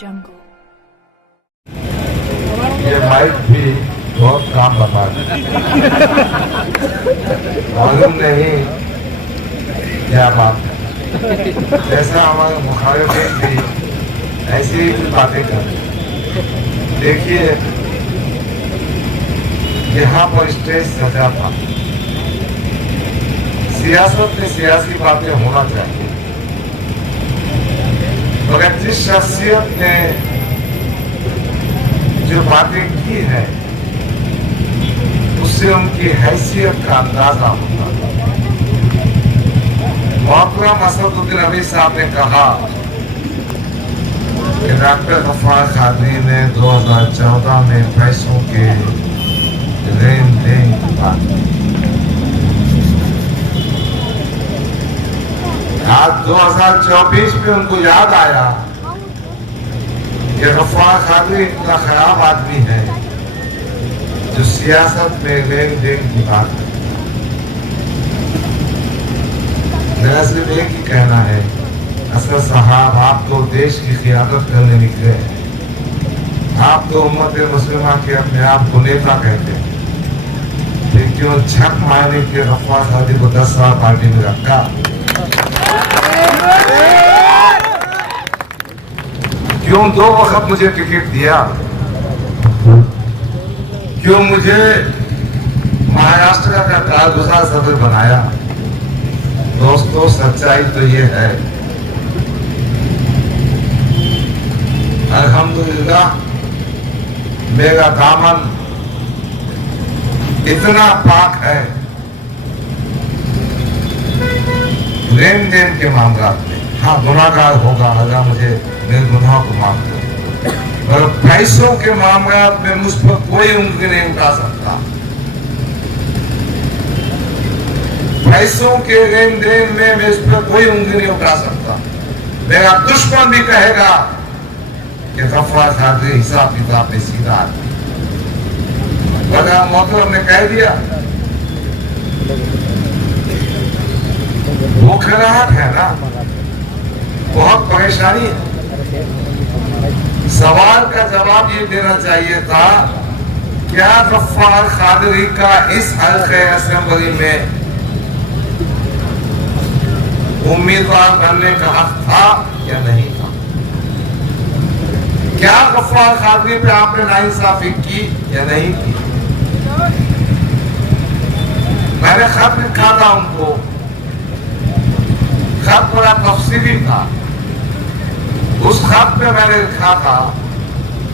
Jungle. ये mic भी बहुत काम बता मालूम नहीं क्या बात है। जैसा हमारे मुखालिफिन भी ऐसी ही कुछ बातें कर। देखिए यहाँ पर स्टेज सजा था। सियासत में सियासी बातें होना चाहिए, मगर जिस शख्सियत ने जो बातें की है उससे उनकी हैसियत का अंदाजा होता है। मोहतरम असदुद्दीन अवी साहब ने कहा कि डॉक्टर गफ्फार कादरी ने 2014 में पैसों के लेन देन की बात की। आज 2024 में उनको याद आया कि गफ्फार कादरी इतना खराब आदमी है जो सियासत में लेन देन की बात है। मेरा सिर्फ एक ही कहना है, असद साहब आप तो देश की क़ियादत करने निकले हैं। आप तो उम्मत मुस्लिमा के अपने आप को नेता कहते हैं, फिर क्यों झक मारने के गफ्फार कादरी को 10 साल पार्टी में रखा? क्यों 2 वक्त मुझे टिकट दिया? क्यों मुझे महाराष्ट्र का कारगुजार सदर बनाया? दोस्तों सच्चाई तो ये है, अल्हम्दुलिल्लाह मेरा दामन इतना पाक है लेन देन के मामला में। हाँ गुनाहगार होगा, अल्लाह मुझे मेरे गुनाह को माफ दो, और पैसों के मामला में मुझ पर कोई उंगली नहीं उठा सकता। पैसों के लेन देन में मैं इस पर कोई उंगली नहीं उठा सकता। मेरा दुश्मन भी कहेगा कि गफ्फार कादरी हिसाब किताब में सीधा आदमी। मोहतरम ने कह दिया मुखराहट है ना, बहुत परेशानी है। सवाल का जवाब ये देना चाहिए था, क्या गफ्फार कादरी का इस हल्के असेंबली में उम्मीदवार बनने का हक था या नहीं था? क्या गफ्फार कादरी पे आपने नाइंसाफी की या नहीं की? मैंने खत लिखा था उनको, खत बड़ा तफसीली था। उस खत में मैंने लिखा था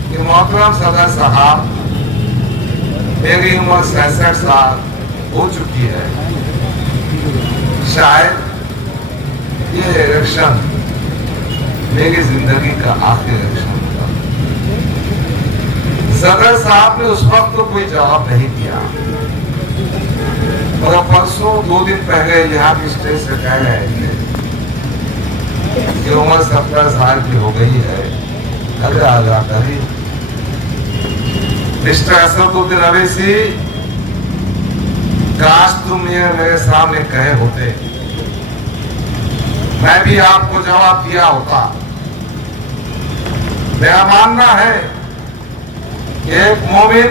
कि मोहतरम सदर साहब मेरी उम्र 66 साल हो चुकी है, शायद ये इलेक्शन मेरी जिंदगी का आखिरी इलेक्शन था। सदर साहब ने उस वक्त तो कोई जवाब नहीं दिया, और परसों 2 दिन पहले यहाँ की स्टेज से कह रहे थे कि उम्र 70 साल की हो गई है, अल्लाह करी। मिस्टर असदुद्दीन अवैसी, काश तुम ये मेरे सामने कहे होते, मैं भी आपको जवाब दिया होता। मेरा मानना है कि एक मोमिन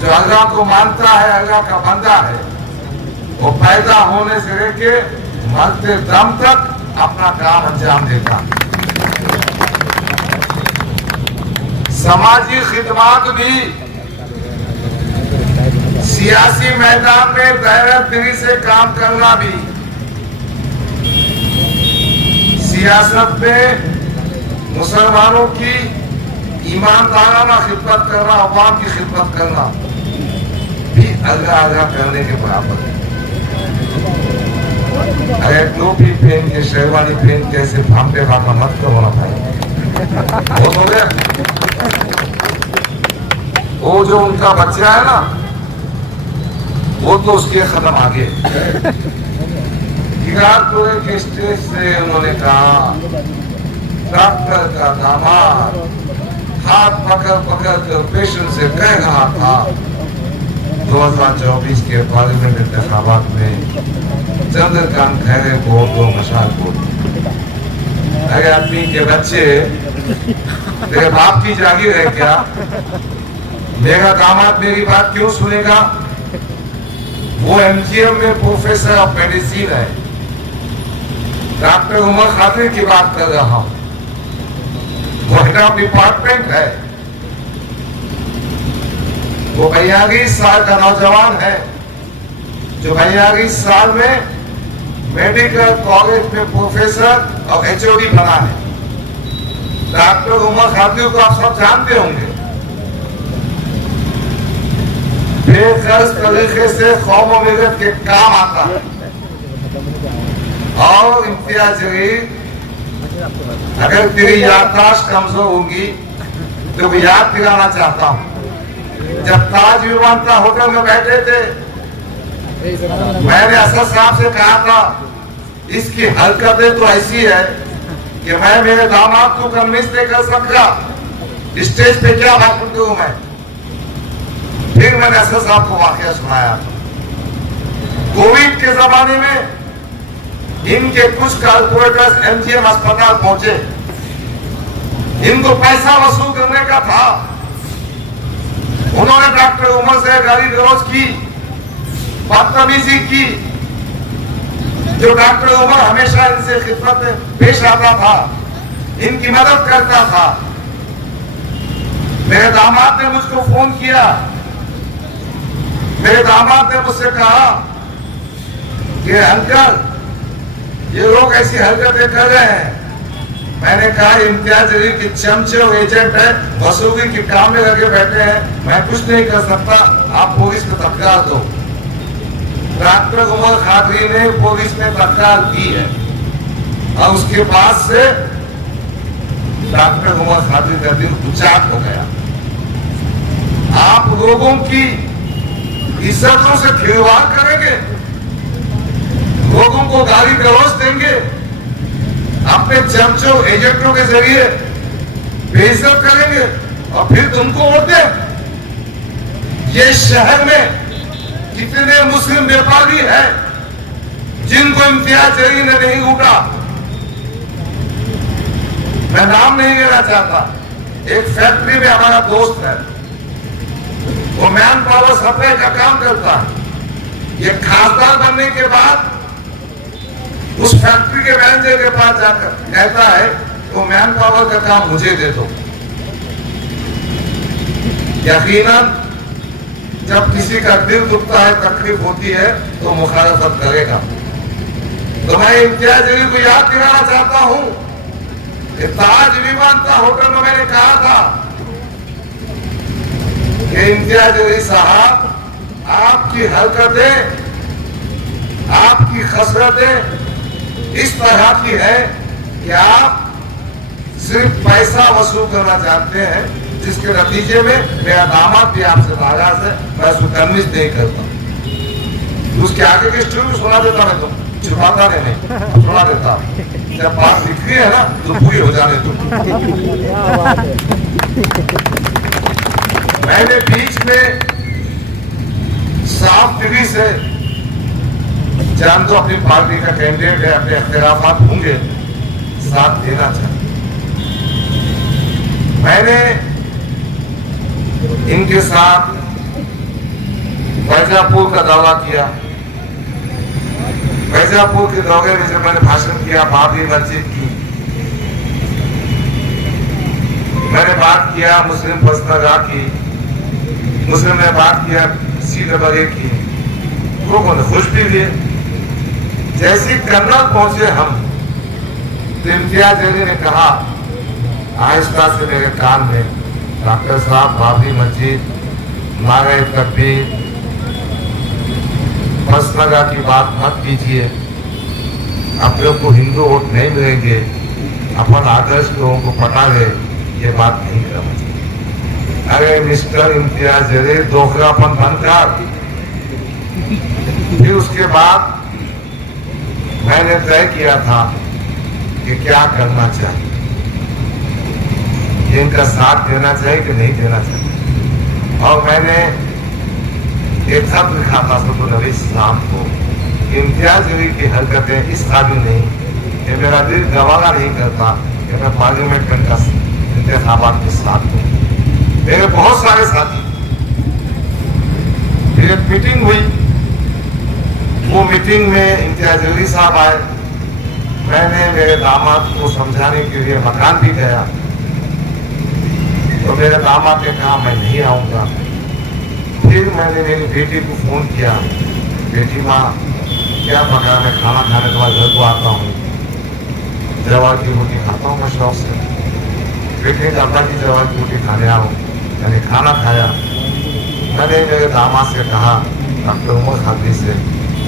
जो अल्लाह को मानता है, अल्लाह का बंदा है, वो पैदा होने से लेके मरते दम तक अपना काम अंजाम देता। समाजी खिदमत भी, सियासी मैदान में गैरतदिली से काम करना भी, सियासत में मुसलमानों की ईमानदाराना खिदमत करना, अवाम की खिदमत करना भी अल्लाह अल्लाह करने के बराबर है। अरे टोपी पहन के, शेरवानी पहन के ऐसे भामटे भागना मत करो ना भाई, वो हो गया। वो जो उनका बच्चा है ना, वो तो उसके कदम आगे। के स्टेज से उन्होंने कहा, डॉक्टर का दामाद हाथ पकड़ पकड़ कर पेशेंट से कह रहा था 2024 के पार्लियामेंट इंतखाबात में चंद्रकांत खैरे को 2 मशाल वोट। अगर आदमी के बच्चे तेरे बाप की जागीर है क्या? मेरा दामाद मेरी बात क्यों सुनेगा? वो एमजीएम में प्रोफेसर ऑफ मेडिसिन है। डॉक्टर उमर खादरी की बात कर रहा हूं। वो हेड ऑफ डिपार्टमेंट है। वो 42 साल का नौजवान है जो 42 साल में मेडिकल कॉलेज में प्रोफेसर और एचओडी बना है। डॉक्टर उमर खादरी को आप सब जानते होंगे। बेखर्च तरीके से कौम और मिल्लत के काम आता है। और इम्तियाज जलील, अगर तेरी याददाश्त कमजोर होगी तो मैं याद दिलाना चाहता हूँ, जब ताज विमानता होटल में बैठे थे, मैंने असद साहब से कहा था इसकी हरकतें तो ऐसी है कि मैं मेरे दामाद को कन्विंस नहीं कर सकता, स्टेज पे क्या भाषण दूं मैं। फिर मैंने असद साहब को वाकया सुनाया। कोविड के जमाने में इनके कुछ कारपोरेटर्स एमजीएम अस्पताल पहुंचे। इनको पैसा वसूल करने का था। उन्होंने डॉक्टर उमर से गाली गलौज की, बदतमीजी की। जो डॉक्टर उमर हमेशा इनसे खिदमत में पेश आता था, इनकी मदद करता था। मेरे दामाद ने मुझको फोन किया। मेरे दामाद ने मुझसे कहा कि अंकल, ये लोग ऐसी हरकतें कर रहे हैं। मैंने कहा इम्तियाज जलील के चमचे और एजेंट है, वसूली के काम में लगे बैठे हैं, मैं कुछ नहीं कर सकता, आप पुलिस को तत्काल दो। डॉक्टर उमर खादरी ने पुलिस में तत्काल दी है और उसके बाद से डॉक्टर उमर खादरी का दिल उचाट हो गया। आप लोगों की इज्जतों से खिलवाड़ करेंगे, लोगों को गाली गलौज देंगे, अपने चमचों एजेंटों के जरिए बेइज्जत करेंगे और फिर तुमको वोट दें। ये शहर में कितने मुस्लिम व्यापारी हैं जिनको इम्तियाज जलील ने नहीं लूटा। मैं नाम नहीं लेना चाहता। एक फैक्ट्री में हमारा दोस्त है, वो मैन पावर सप्लाई का काम करता है। ये खासदार बनने के बाद उस फैक्ट्री के मैनेजर के पास जाकर कहता है तो मैन पावर का काम मुझे दे दो। यकीनन जब किसी का दिल दुखता है, तकलीफ होती है, तो मुखालफत करेगा। तो मैं इम्तियाज जलील को याद दिलाना चाहता हूं कि ताज विमानता होटल में मैंने कहा था कि इम्तियाज जलील साहब, आपकी हरकतें, आपकी खसरतें इस तरह की है कि आप सिर्फ पैसा वसूल करना चाहते हैं, जिसके नतीजे में मेरा दामाद भी आपसे नाराज है। मैं उसको कन्विंस नहीं करता। उसके आगे की स्टोरी सुना देता मैं, तुम छुपाता नहीं, सुना देता। जब बात दिखती है ना तो पूरी हो जाने दो। मैंने बीच में साफ दिली से, जान तो अपनी पार्टी का कैंडिडेट है, अपने इख्तिलाफात होंगे, साथ देना चाहिए। मैंने इनके साथ वैजापुर का दौरा किया। वैजापुर के दौरे में जब मैंने भाषण किया, बाबरी मस्जिद की मैंने बात किया, मुस्लिम पसंदगा की, मुस्लिम ने बात किया सीधे की, लोगों ने खुश भी लिए। जैसे कर्नल पहुंचे हम, तो इम्तियाज जलील ने कहा आहिस्ता से मेरे कान में, डॉक्टर साहब, बाबरी मस्जिद, नारे तकबीर, पसंदगा की बात मत कीजिए। आप लोग को हिंदू वोट नहीं मिलेंगे, अपन आदर्श लोगों को पटा ले, ये बात नहीं करना चाहिए। अरे मिस्टर इम्तियाज जलील, दोखलापन बंद कर। फिर उसके बाद मैंने तय किया था कि क्या करना चाहिए, इनका साथ देना चाहिए कि नहीं देना चाहिए। और मैंने एक खत लिखा था सदर नबी इस्लाम को, इम्तियाज जलील की हरकतें इस काबिल नहीं कि मेरा दिल गवारा नहीं करता कि मैं पार्लियामेंट में इनका इंतखाबात के साथ मेरे बहुत सारे साथी, फिर एक मीटिंग हुई। वो मीटिंग में इम्तियाज जलील साहब आए। मैंने मेरे दामाद को समझाने के लिए मकान भी गया, तो मेरे दामाद ने कहा मैं नहीं आऊंगा। फिर मैंने मेरी बेटी को फोन किया, बेटी माँ क्या पका, मैं खाना खाने तुम्हारे घर को आता हूँ, जवार की रोटी खाता हूँ मैं शौक से। बेटी ने अब्बा की जवार की रोटी खाने आओ। मैंने खाना खाया। मैंने मेरे दामाद से कहा डॉक्टर उमर खादी से,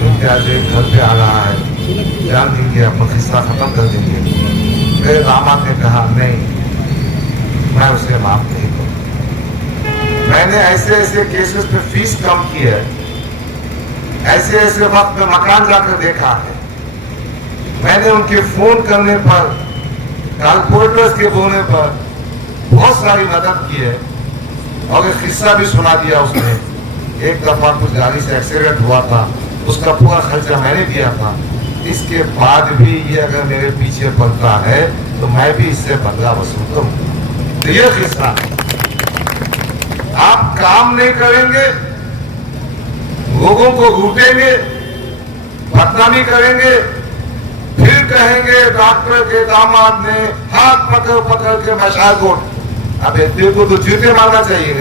इम्तियाज घर पे आ रहा है, जान देंगे, अपना किस्सा खत्म कर देंगे। मेरे दामाद ने कहा नहीं, मैं उसे माफ नहीं करूँ। मैंने ऐसे ऐसे केसेस पे फीस कम की है, ऐसे ऐसे वक्त में मकान जाकर देखा है। मैंने उनके फोन करने पर, कॉर्पोरेटर्स के बोलने पर बहुत सारी मदद की है, और एक किस्सा भी सुना दिया उसने। एक दफा कुछ गाड़ी से एक्सीडेंट हुआ था, उसका पूरा खर्चा मैंने दिया था। इसके बाद भी ये अगर मेरे पीछे पड़ता है तो मैं भी इससे बदला वसूलता हूँ। तो ये किस्सा, आप काम नहीं करेंगे, लोगों को लूटेंगे, बदनामी करेंगे, फिर कहेंगे डॉक्टर के दामाद ने हाथ पकड़ पकड़ के मशाल कोट। अबे तेरे को तो जूते मारना चाहिए,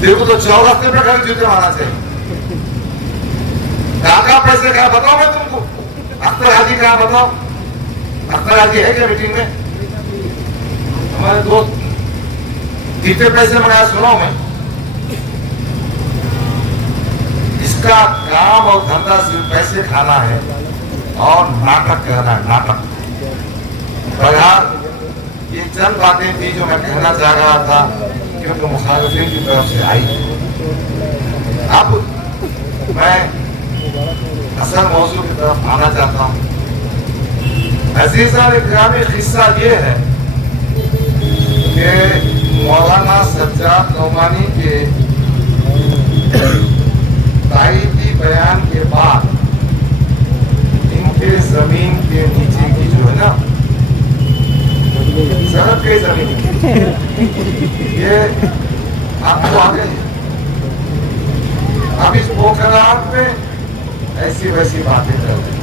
तेरे को तो चौरास्ते पे खड़े जूते मारना चाहिए। कहा पैसे कहा बताओ, मैं तुमको अख्तर हाजी कहा बताओ। अख्तर हाजी है क्या मीटिंग में? हमारे दोस्त कितने पैसे मंगाया सुनाओ मैं। इसका काम और धंधा सिर्फ पैसे खाना है और नाटक करना है, नाटक। बहरहाल ये चंद बातें थी जो मैं कहना चाह रहा था, क्योंकि मुखालिफिन की तरफ से आई। अब मैं असल मौजू की तरफ आना चाहता हूँ। अजीज़ान इकरामी, किस्सा ये है कि मौलाना सज्जाद नौमानी के तारीखी बयान के बाद इनके जमीन के नीचे की जो है ना, सड़क के जमीन ये आपको आ गई। अब इस पोखरात में ऐसी वैसी बातें कर रहे हैं।